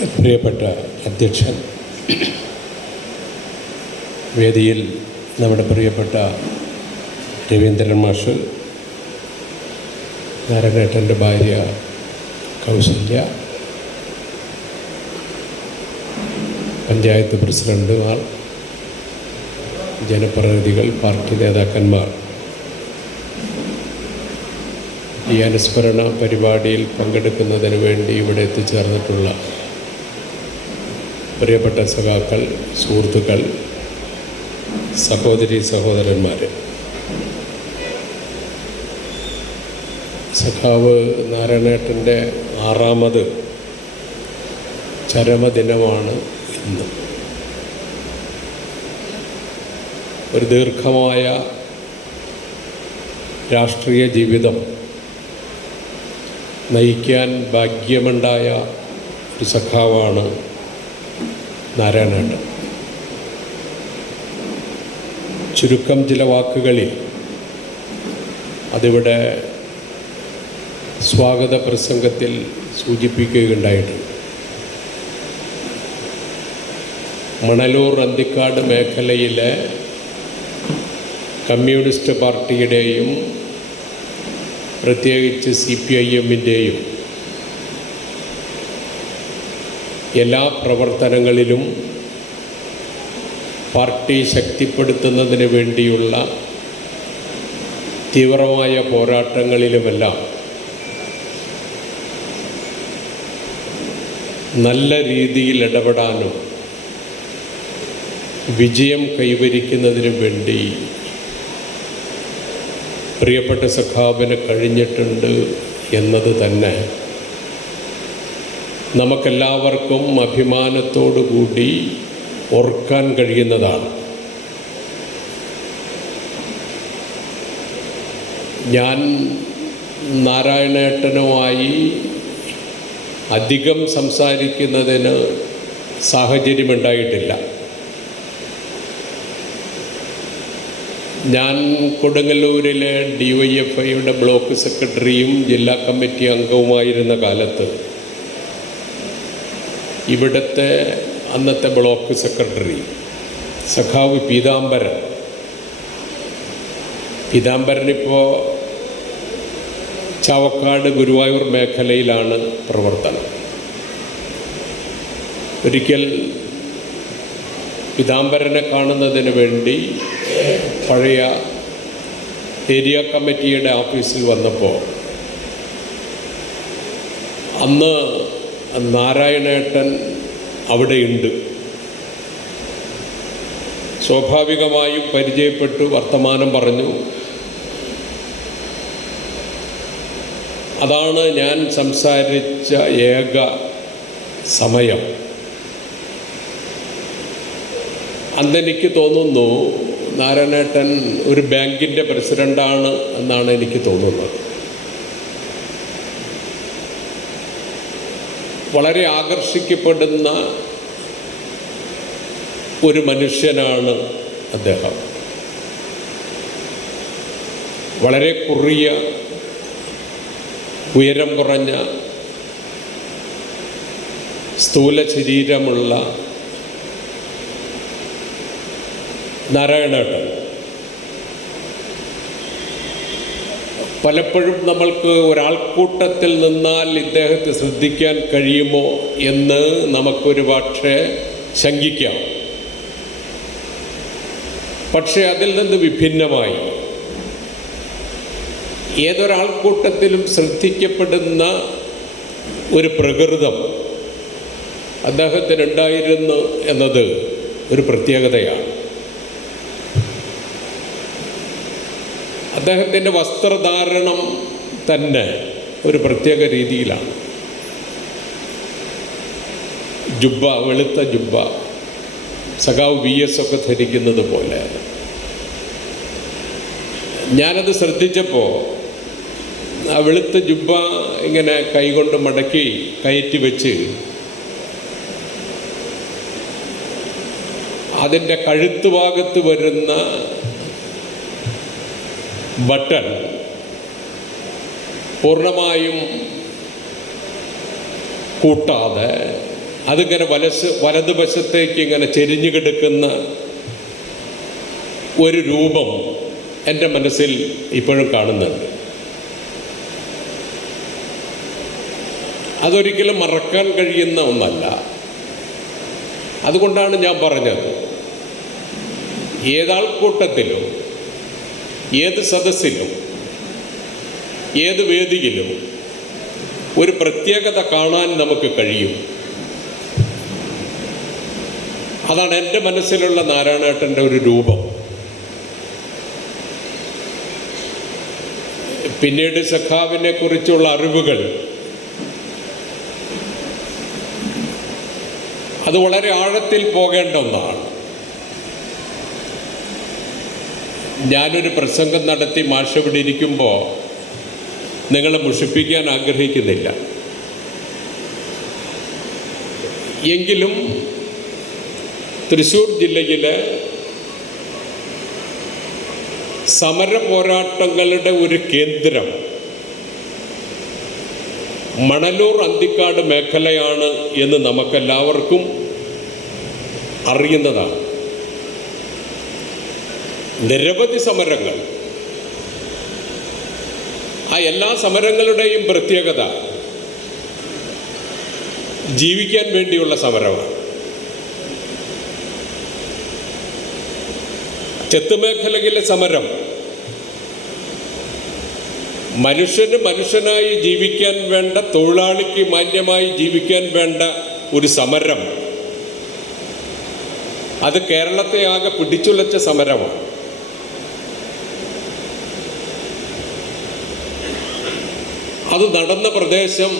പ്രിയപ്പെട്ട അധ്യക്ഷൻ, വേദിയിൽ നമ്മുടെ പ്രിയപ്പെട്ട രവീന്ദ്രൻ മാഷ്, നാരായണേട്ടൻ്റെ ഭാര്യ കൗസല്യ, പഞ്ചായത്ത് പ്രസിഡന്റുമാർ, ജനപ്രതിനിധികൾ, പാർട്ടി നേതാക്കന്മാർ, ഈ അനുസ്മരണ പരിപാടിയിൽ പങ്കെടുക്കുന്നതിന് വേണ്ടി ഇവിടെ എത്തിച്ചേർന്നിട്ടുള്ള പ്രിയപ്പെട്ട സഖാക്കൾ, സുഹൃത്തുക്കൾ, സഹോദരി സഹോദരന്മാർ, സഖാവ് നാരായണേട്ടൻ്റെ 6ാമത് ചരമദിനമാണ് ഇന്ന്. ഒരു ദീർഘമായ രാഷ്ട്രീയ ജീവിതം നയിക്കാൻ ഭാഗ്യമുണ്ടായ ഒരു സഖാവാണ് നാരായണേട്ടൻ. ചുരുക്കം ചില വാക്കുകളിൽ അതിവിടെ സ്വാഗത പ്രസംഗത്തിൽ സൂചിപ്പിക്കുകയുണ്ടായിട്ടുണ്ട്. മണലൂർ അന്തിക്കാട് മേഖലയിലെ കമ്മ്യൂണിസ്റ്റ് പാർട്ടിയുടെയും പ്രത്യേകിച്ച് CPIM-ൻ്റെയും എല്ലാ പ്രവർത്തനങ്ങളിലും പാർട്ടി ശക്തിപ്പെടുത്തുന്നതിന് വേണ്ടിയുള്ള തീവ്രമായ പോരാട്ടങ്ങളിലുമെല്ലാം നല്ല രീതിയിൽ ഇടപെടാനും വിജയം കൈവരിക്കുന്നതിനും വേണ്ടി പ്രിയപ്പെട്ട സഖാവിന് കഴിഞ്ഞിട്ടുണ്ട് എന്നത് തന്നെ നമുക്കെല്ലാവർക്കും അഭിമാനത്തോടു കൂടി ഓർക്കാൻ കഴിയുന്നതാണ്. ഞാൻ നാരായണേട്ടനുമായി അധികം സംസാരിക്കുന്നതിന് സാഹചര്യമുണ്ടായിട്ടില്ല. ഞാൻ കൊടുങ്ങല്ലൂരിലെ DYFIയുടെ ബ്ലോക്ക് സെക്രട്ടറിയും ജില്ലാ കമ്മിറ്റി അംഗവുമായിരുന്ന കാലത്ത് ഇവിടുത്തെ അന്നത്തെ ബ്ലോക്ക് സെക്രട്ടറി സഖാവ് പീതാംബരനിപ്പോൾ ചാവക്കാട് ഗുരുവായൂർ മേഖലയിലാണ് പ്രവർത്തനം. ഒരിക്കൽ പീതാംബരനെ കാണുന്നതിന് വേണ്ടി പഴയ ഏരിയ കമ്മിറ്റിയുടെ ഓഫീസിൽ വന്നപ്പോൾ അന്ന് നാരായണേട്ടൻ അവിടെയുണ്ട്. സ്വാഭാവികമായും പരിചയപ്പെട്ടു, വർത്തമാനം പറഞ്ഞു. അതാണ് ഞാൻ സംസാരിച്ച ഏക സമയം. അന്നെനിക്ക് തോന്നുന്നു നാരായണേട്ടൻ ഒരു ബാങ്കിൻ്റെ പ്രസിഡൻ്റാണ് എന്നാണ് എനിക്ക് തോന്നുന്നത്. വളരെ ആകർഷിക്കപ്പെടുന്ന ഒരു മനുഷ്യനാണ് അദ്ദേഹം. വളരെ കുറിയ, ഉയരം കുറഞ്ഞ, സ്ഥൂല ശരീരമുള്ള നാരായണേട്ടൻ പലപ്പോഴും നമ്മൾക്ക് ഒരാൾക്കൂട്ടത്തിൽ നിന്നാൽ ഇദ്ദേഹത്തെ ശ്രദ്ധിക്കാൻ കഴിയുമോ എന്ന് നമുക്കൊരു പക്ഷേ ശങ്കിക്കാം. പക്ഷേ അതിൽ നിന്ന് വിഭിന്നമായി ഏതൊരാൾക്കൂട്ടത്തിലും ശ്രദ്ധിക്കപ്പെടുന്ന ഒരു പ്രകൃതം അദ്ദേഹത്തിനുണ്ടായിരുന്നു എന്നത് ഒരു പ്രത്യേകതയാണ്. അദ്ദേഹത്തിൻ്റെ വസ്ത്രധാരണം തന്നെ ഒരു പ്രത്യേക രീതിയിലാണ്. ജുബ്ബ, വെളുത്ത ജുബ്ബ, സഖാവ് VS ഒക്കെ ധരിക്കുന്നത് പോലെ. ഞാനത് ശ്രദ്ധിച്ചപ്പോൾ ആ വെളുത്ത ജുബ്ബ ഇങ്ങനെ കൈകൊണ്ട് മടക്കി കയറ്റി വെച്ച് അതിൻ്റെ കഴുത്ത് ഭാഗത്ത് വരുന്ന ബട്ടൺ പൂർണ്ണമായും കൂട്ടാതെ അതിങ്ങനെ വലതുവശത്തേക്ക് ഇങ്ങനെ ചെരിഞ്ഞു കിടക്കുന്ന ഒരു രൂപം എൻ്റെ മനസ്സിൽ ഇപ്പോഴും കാണുന്നുണ്ട്. അതൊരിക്കലും മറക്കാൻ കഴിയുന്ന ഒന്നല്ല. അതുകൊണ്ടാണ് ഞാൻ പറഞ്ഞത്, ഏതാൾക്കൂട്ടത്തിലും ഏത് സദസ്സിലും ഏത് വേദിയിലും ഒരു പ്രത്യേകത കാണാൻ നമുക്ക് കഴിയും. അതാണ് എൻ്റെ മനസ്സിലുള്ള നാരായണേട്ടൻ്റെ ഒരു രൂപം. പിന്നീട് സഖാവിനെ കുറിച്ചുള്ള അറിവുകൾ അത് വളരെ ആഴത്തിൽ പോകേണ്ട ഒന്നാണ്. ഞാനൊരു പ്രസംഗം നടത്തി മാഷ് ഇവിടെ ഇരിക്കുമ്പോൾ നിങ്ങളെ മുഷിപ്പിക്കാൻ ആഗ്രഹിക്കുന്നില്ല. എങ്കിലും തൃശ്ശൂർ ജില്ലയിലെ സമര പോരാട്ടങ്ങളുടെ ഒരു കേന്ദ്രം മണലൂർ അന്തിക്കാട് മേഖലയാണ് എന്ന് നമുക്കെല്ലാവർക്കും അറിയുന്നതാണ്. നിരവധി സമരങ്ങൾ, ആ എല്ലാ സമരങ്ങളുടെയും പ്രത്യേകത ജീവിക്കാൻ വേണ്ടിയുള്ള സമരമാണ്. ചെത്തുമേഖലയിലെ സമരം മനുഷ്യന് മനുഷ്യനായി ജീവിക്കാൻ വേണ്ട, തൊഴിലാളിക്ക് മാന്യമായി ജീവിക്കാൻ വേണ്ട ഒരു സമരം. അത് കേരളത്തെ ആകെ പിടിച്ചുലച്ച സമരമാണ്. അത് നടന്ന പ്രദേശം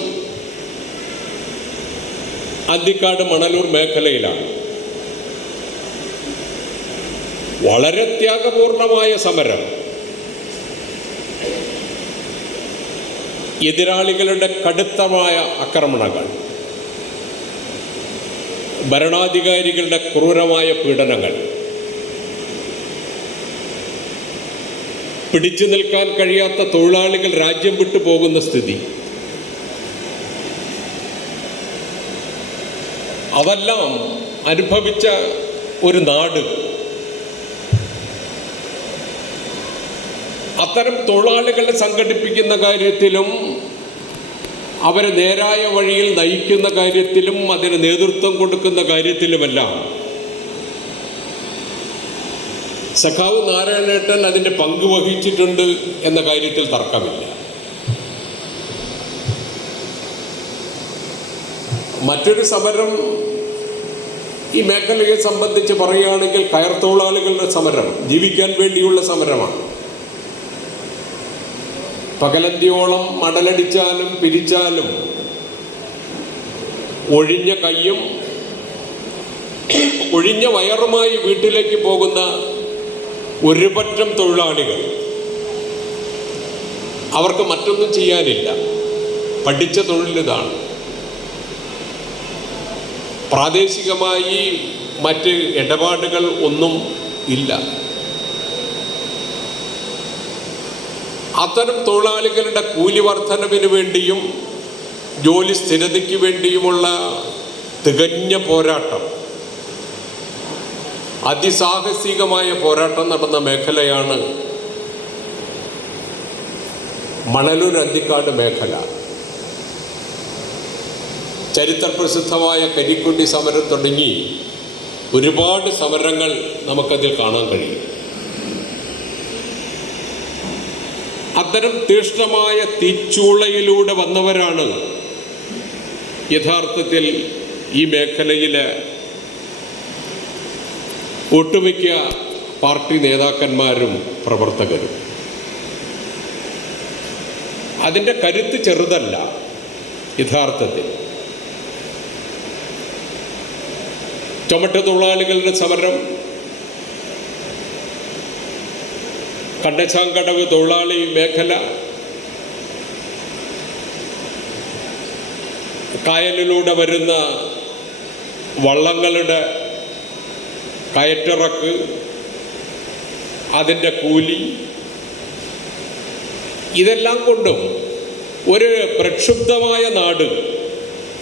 അന്തിക്കാട് മണലൂർ മേഖലയിലാണ്. വളരെ ത്യാഗപൂർണമായ സമരം. എതിരാളികളുടെ കടുത്തമായ ആക്രമണങ്ങൾ, ഭരണാധികാരികളുടെ ക്രൂരമായ പീഡനങ്ങൾ, പിടിച്ചു നിൽക്കാൻ കഴിയാത്ത തൊഴിലാളികൾ രാജ്യം വിട്ടു പോകുന്ന സ്ഥിതി, അതെല്ലാം അനുഭവിച്ച ഒരു നാട്. അത്തരം തൊഴിലാളികളെ സംഘടിപ്പിക്കുന്ന കാര്യത്തിലും അവരെ നേരായ വഴിയിൽ നയിക്കുന്ന കാര്യത്തിലും അതിന് നേതൃത്വം കൊടുക്കുന്ന കാര്യത്തിലുമെല്ലാം സഖാവ് നാരായണേട്ടൻ അതിൻ്റെ പങ്ക് വഹിച്ചിട്ടുണ്ട് എന്ന കാര്യത്തിൽ തർക്കമില്ല. മറ്റൊരു സമരം ഈ മേഖലയെ സംബന്ധിച്ച് പറയുകയാണെങ്കിൽ കയർ തൊഴിലാളികളുടെ സമരം, ജീവിക്കാൻ വേണ്ടിയുള്ള സമരമാണ്. പകലന്തിയോളം മടലടിച്ചാലും പിരിച്ചാലും ഒഴിഞ്ഞ കയ്യും ഒഴിഞ്ഞ വയറുമായി വീട്ടിലേക്ക് പോകുന്ന ഒരു പറ്റം തൊഴിലാളികൾ. അവർക്ക് മറ്റൊന്നും ചെയ്യാനില്ല, പഠിച്ച തൊഴിലിതാണ്. പ്രാദേശികമായി മറ്റ് ഇടപാടുകൾ ഒന്നും ഇല്ല. അത്തരം തൊഴിലാളികളുടെ കൂലി വർധനവിന് വേണ്ടിയും ജോലി സ്ഥിരതയ്ക്ക് വേണ്ടിയുമുള്ള തികഞ്ഞ പോരാട്ടം, അതിസാഹസികമായ പോരാട്ടം നടന്ന മേഖലയാണ് മണലൂർ അന്തിക്കാട് മേഖല. ചരിത്രപ്രസിദ്ധമായ കരിക്കുണ്ടി സമരം തുടങ്ങി ഒരുപാട് സമരങ്ങൾ നമുക്കതിൽ കാണാൻ കഴിയും. അത്തരം തീക്ഷ്ണമായ തീച്ചൂളയിലൂടെ വന്നവരാണ് യഥാർത്ഥത്തിൽ ഈ മേഖലയിലെ ഒട്ടുമിക്ക പാർട്ടി നേതാക്കന്മാരും പ്രവർത്തകരും. അതിൻ്റെ കരുത്ത് ചെറുതല്ല. യഥാർത്ഥത്തിൽ ചുമട്ട് തൊഴിലാളികളുടെ സമരം, കണ്ടച്ചാങ്കടവ് തൊഴിലാളി മേഖല, കായലിലൂടെ വരുന്ന വള്ളങ്ങളുടെ കയറ്റിറക്ക്, അതിൻ്റെ കൂലി, ഇതെല്ലാം കൊണ്ടും ഒരു പ്രക്ഷുബ്ധമായ നാട്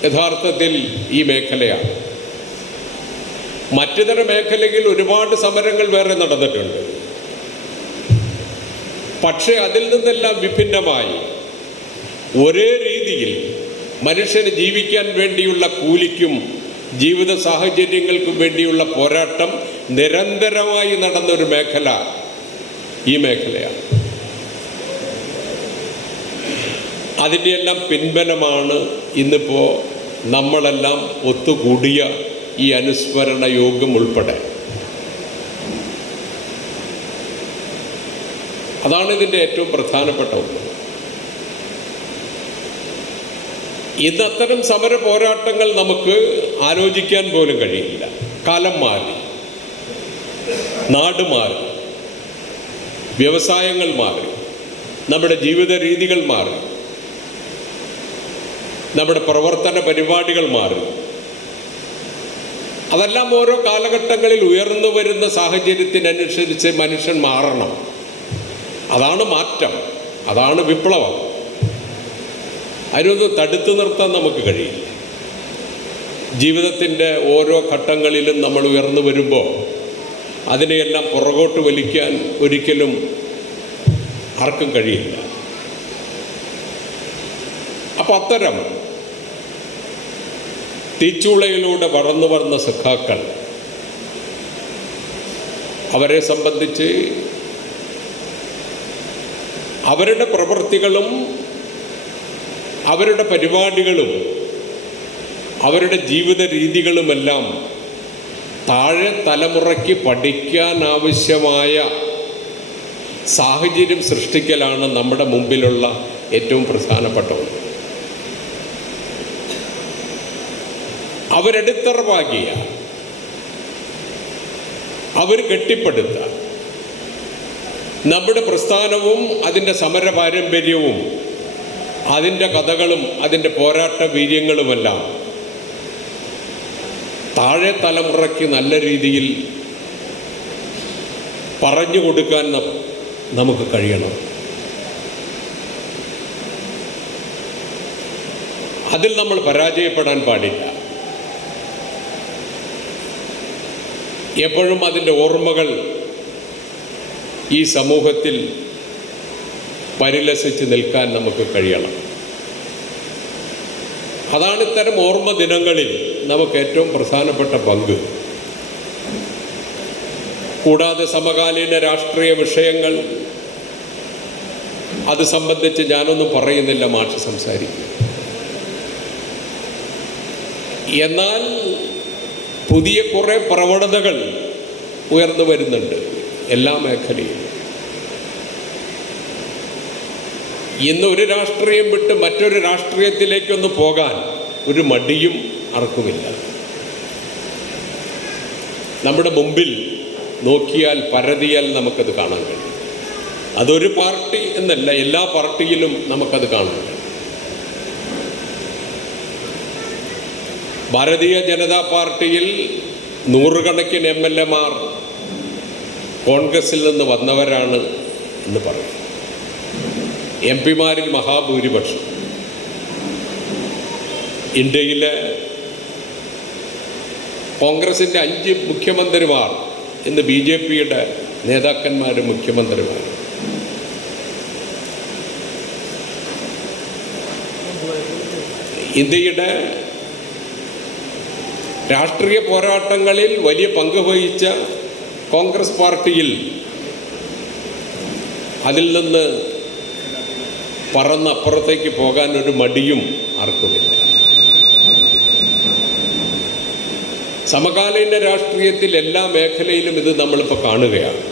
യഥാർത്ഥത്തിൽ ഈ മേഖലയാണ്. മറ്റിതര മേഖലയിൽ ഒരുപാട് സമരങ്ങൾ വേറെ നടന്നിട്ടുണ്ട്. പക്ഷേ അതിൽ നിന്നെല്ലാം വിഭിന്നമായി ഒരേ രീതിയിൽ മനുഷ്യന് ജീവിക്കാൻ വേണ്ടിയുള്ള കൂലിക്കും ജീവിത സാഹചര്യങ്ങൾക്കും വേണ്ടിയുള്ള പോരാട്ടം നിരന്തരമായി നടന്നൊരു മേഖല ഈ മേഖലയാണ്. അതിൻ്റെ എല്ലാം പിൻബലമാണ് ഇന്നിപ്പോൾ നമ്മളെല്ലാം ഒത്തുകൂടിയ ഈ അനുസ്മരണ യോഗം ഉൾപ്പെടെ. അതാണ് ഇതിൻ്റെ ഏറ്റവും പ്രധാനപ്പെട്ട ഒന്ന്. ഇന്ന് അത്തരം സമര പോരാട്ടങ്ങൾ നമുക്ക് ആലോചിക്കാൻ പോലും കഴിയില്ല. കാലം മാറി, നാട് മാറി, വ്യവസായങ്ങൾ മാറി, നമ്മുടെ ജീവിത രീതികൾ മാറി, നമ്മുടെ പ്രവർത്തന പരിപാടികൾ മാറി. അതെല്ലാം ഓരോ കാലഘട്ടങ്ങളിൽ ഉയർന്നു വരുന്ന സാഹചര്യത്തിനനുസരിച്ച് മനുഷ്യൻ മാറണം. അതാണ് മാറ്റം, അതാണ് വിപ്ലവം. അതിനൊന്നും തടുത്തു നിർത്താൻ നമുക്ക് കഴിയില്ല. ജീവിതത്തിൻ്റെ ഓരോ ഘട്ടങ്ങളിലും നമ്മൾ ഉയർന്നു വരുമ്പോൾ അതിനെയെല്ലാം പുറകോട്ട് വലിക്കാൻ ഒരിക്കലും ആർക്കും കഴിയില്ല. അപ്പം അത്തരം തീച്ചൂളയിലൂടെ വളർന്നു വന്ന സഖാക്കൾ, അവരെ സംബന്ധിച്ച് അവരുടെ പ്രവൃത്തികളും അവരുടെ പരിപാടികളും അവരുടെ ജീവിത രീതികളുമെല്ലാം താഴെ തലമുറയ്ക്ക് പഠിക്കാനാവശ്യമായ സാഹചര്യം സൃഷ്ടിക്കലാണ് നമ്മുടെ മുമ്പിലുള്ള ഏറ്റവും പ്രധാനപ്പെട്ട ഒന്ന്. അവരെടുത്തറവാകിയ, അവർ കെട്ടിപ്പടുത്ത നമ്മുടെ പ്രസ്ഥാനവും അതിൻ്റെ സമര പാരമ്പര്യവും അതിൻ്റെ കഥകളും അതിൻ്റെ പോരാട്ട വീര്യങ്ങളുമെല്ലാം താഴെ തലമുറയ്ക്ക് നല്ല രീതിയിൽ പറഞ്ഞു കൊടുക്കാൻ നമുക്ക് കഴിയണം. അതിൽ നമ്മൾ പരാജയപ്പെടാൻ പാടില്ല. എപ്പോഴും അതിൻ്റെ ഓർമ്മകൾ ഈ സമൂഹത്തിൽ പരിലസിച്ച് നിൽക്കാൻ നമുക്ക് കഴിയണം. അതാണ് ഇത്തരം ഓർമ്മ ദിനങ്ങളിൽ നമുക്ക് ഏറ്റവും പ്രധാനപ്പെട്ട പങ്ക്. കൂടാതെ സമകാലീന രാഷ്ട്രീയ വിഷയങ്ങൾ അത് സംബന്ധിച്ച് ഞാനൊന്നും പറയുന്നില്ല, മാഷ് സംസാരിക്കും. എന്നാൽ പുതിയ കുറേ പ്രവണതകൾ ഉയർന്നു വരുന്നുണ്ട് എല്ലാ മേഖലയിലും. ഇന്ന് ഒരു രാഷ്ട്രീയം വിട്ട് മറ്റൊരു രാഷ്ട്രീയത്തിലേക്കൊന്ന് പോകാൻ ഒരു മടിയും ആർക്കുമില്ല. നമ്മുടെ മുമ്പിൽ നോക്കിയാൽ പരതിയാൽ നമുക്കത് കാണാൻ കഴിയും. അതൊരു പാർട്ടി എന്നല്ല, എല്ലാ പാർട്ടിയിലും നമുക്കത് കാണാൻ കഴിയും. ഭാരതീയ ജനതാ പാർട്ടിയിൽ നൂറുകണക്കിന് MLA-മാർ കോൺഗ്രസിൽ നിന്ന് വന്നവരാണ് എന്ന് പറയും. MP-മാരിൽ മഹാഭൂരിപക്ഷം ഇന്ത്യയിലെ കോൺഗ്രസിൻ്റെ 5 മുഖ്യമന്ത്രിമാർ ഇന്ന് BJP-യുടെ നേതാക്കന്മാർ മുഖ്യമന്ത്രിമാർ. ഇന്ത്യയുടെ രാഷ്ട്രീയ പോരാട്ടങ്ങളിൽ വലിയ പങ്ക് വഹിച്ച കോൺഗ്രസ് പാർട്ടിയിൽ അതിൽ നിന്ന് പറന്നപ്പുറത്തേക്ക് പോകാൻ ഒരു മടിയും ആർക്കുമില്ല. സമകാലീന രാഷ്ട്രീയത്തിൽ എല്ലാ മേഖലയിലും ഇത് നമ്മളിപ്പോൾ കാണുകയാണ്.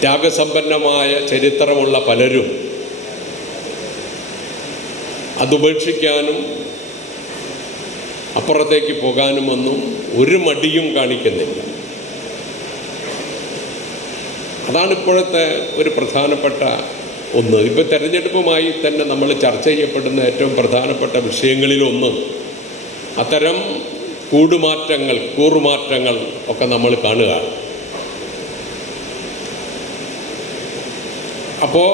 ത്യാഗസമ്പന്നമായ ചരിത്രമുള്ള പലരും അതുപേക്ഷിക്കാനും അപ്പുറത്തേക്ക് പോകാനുമൊന്നും ഒരു മടിയും കാണിക്കുന്നില്ല. അതാണ് ഇപ്പോഴത്തെ ഒരു പ്രധാനപ്പെട്ട ഒന്ന്. ഇപ്പോൾ തെരഞ്ഞെടുപ്പുമായി തന്നെ നമ്മൾ ചർച്ച ചെയ്യപ്പെടുന്ന ഏറ്റവും പ്രധാനപ്പെട്ട വിഷയങ്ങളിലൊന്ന് അത്തരം കൂറുമാറ്റങ്ങൾ ഒക്കെ നമ്മൾ കാണുക. അപ്പോൾ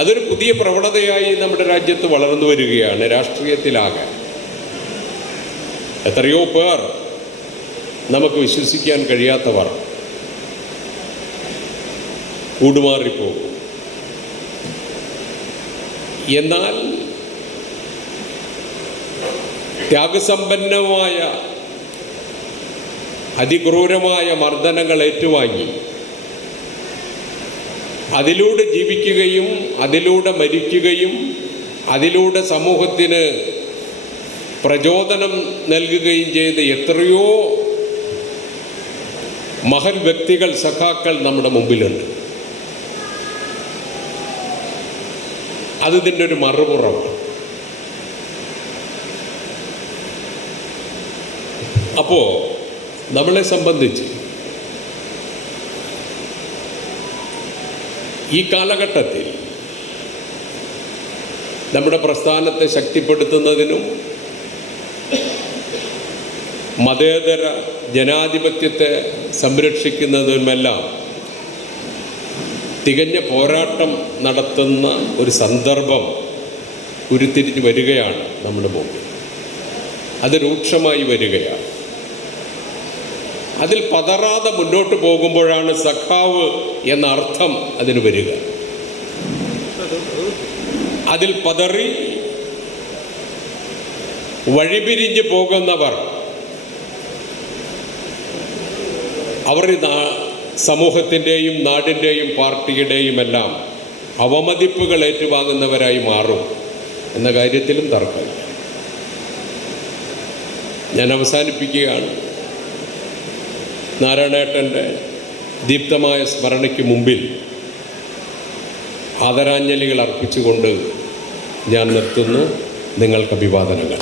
അതൊരു പുതിയ പ്രവണതയായി നമ്മുടെ രാജ്യത്ത് വളർന്നു വരികയാണ്. രാഷ്ട്രീയത്തിലാകെ എത്രയോ പേർ നമുക്ക് വിശ്വസിക്കാൻ കഴിയാത്തവർ കൂടുമാറിപ്പോകും. എന്നാൽ ത്യാഗസമ്പന്നമായ അതിക്രൂരമായ മർദ്ദനങ്ങൾ ഏറ്റുവാങ്ങി അതിലൂടെ ജീവിക്കുകയും അതിലൂടെ മരിക്കുകയും അതിലൂടെ സമൂഹത്തിന് പ്രചോദനം നൽകുകയും ചെയ്ത എത്രയോ മഹൽ വ്യക്തികൾ, സഖാക്കൾ നമ്മുടെ മുമ്പിലുണ്ട്. അതിൻ്റെ ഒരു മറുപുറമാണ്. അപ്പോൾ നമ്മളെ സംബന്ധിച്ച് ഈ കാലഘട്ടത്തിൽ നമ്മുടെ പ്രസ്ഥാനത്തെ ശക്തിപ്പെടുത്തുന്നതിനും മതേതര ജനാധിപത്യത്തെ സംരക്ഷിക്കുന്നതിനുമെല്ലാം തികഞ്ഞ പോരാട്ടം നടത്തുന്ന ഒരു സന്ദർഭം ഉരുത്തിരിഞ്ഞ് വരികയാണ് നമ്മുടെ മുമ്പിൽ. അത് രൂക്ഷമായി വരികയാണ്. അതിൽ പതറാതെ മുന്നോട്ട് പോകുമ്പോഴാണ് സഖാവ് എന്ന അർത്ഥം അതിന് വരിക. അതിൽ പതറി വഴിപിരിഞ്ഞ് പോകുന്നവർ അവർ സമൂഹത്തിൻ്റെയും നാടിൻ്റെയും പാർട്ടിയുടെയും എല്ലാം അവമതിപ്പുകൾ ഏറ്റുവാങ്ങുന്നവരായി മാറും എന്ന കാര്യത്തിലും തർക്കമില്ല. ഞാൻ അവസാനിപ്പിക്കുകയാണ്. നാരായണേട്ടൻ്റെ ദീപ്തമായ സ്മരണയ്ക്ക് മുമ്പിൽ ആദരാഞ്ജലികൾ അർപ്പിച്ചുകൊണ്ട് ഞാൻ നിർത്തുന്നു. നിങ്ങൾക്ക് അഭിവാദനങ്ങൾ.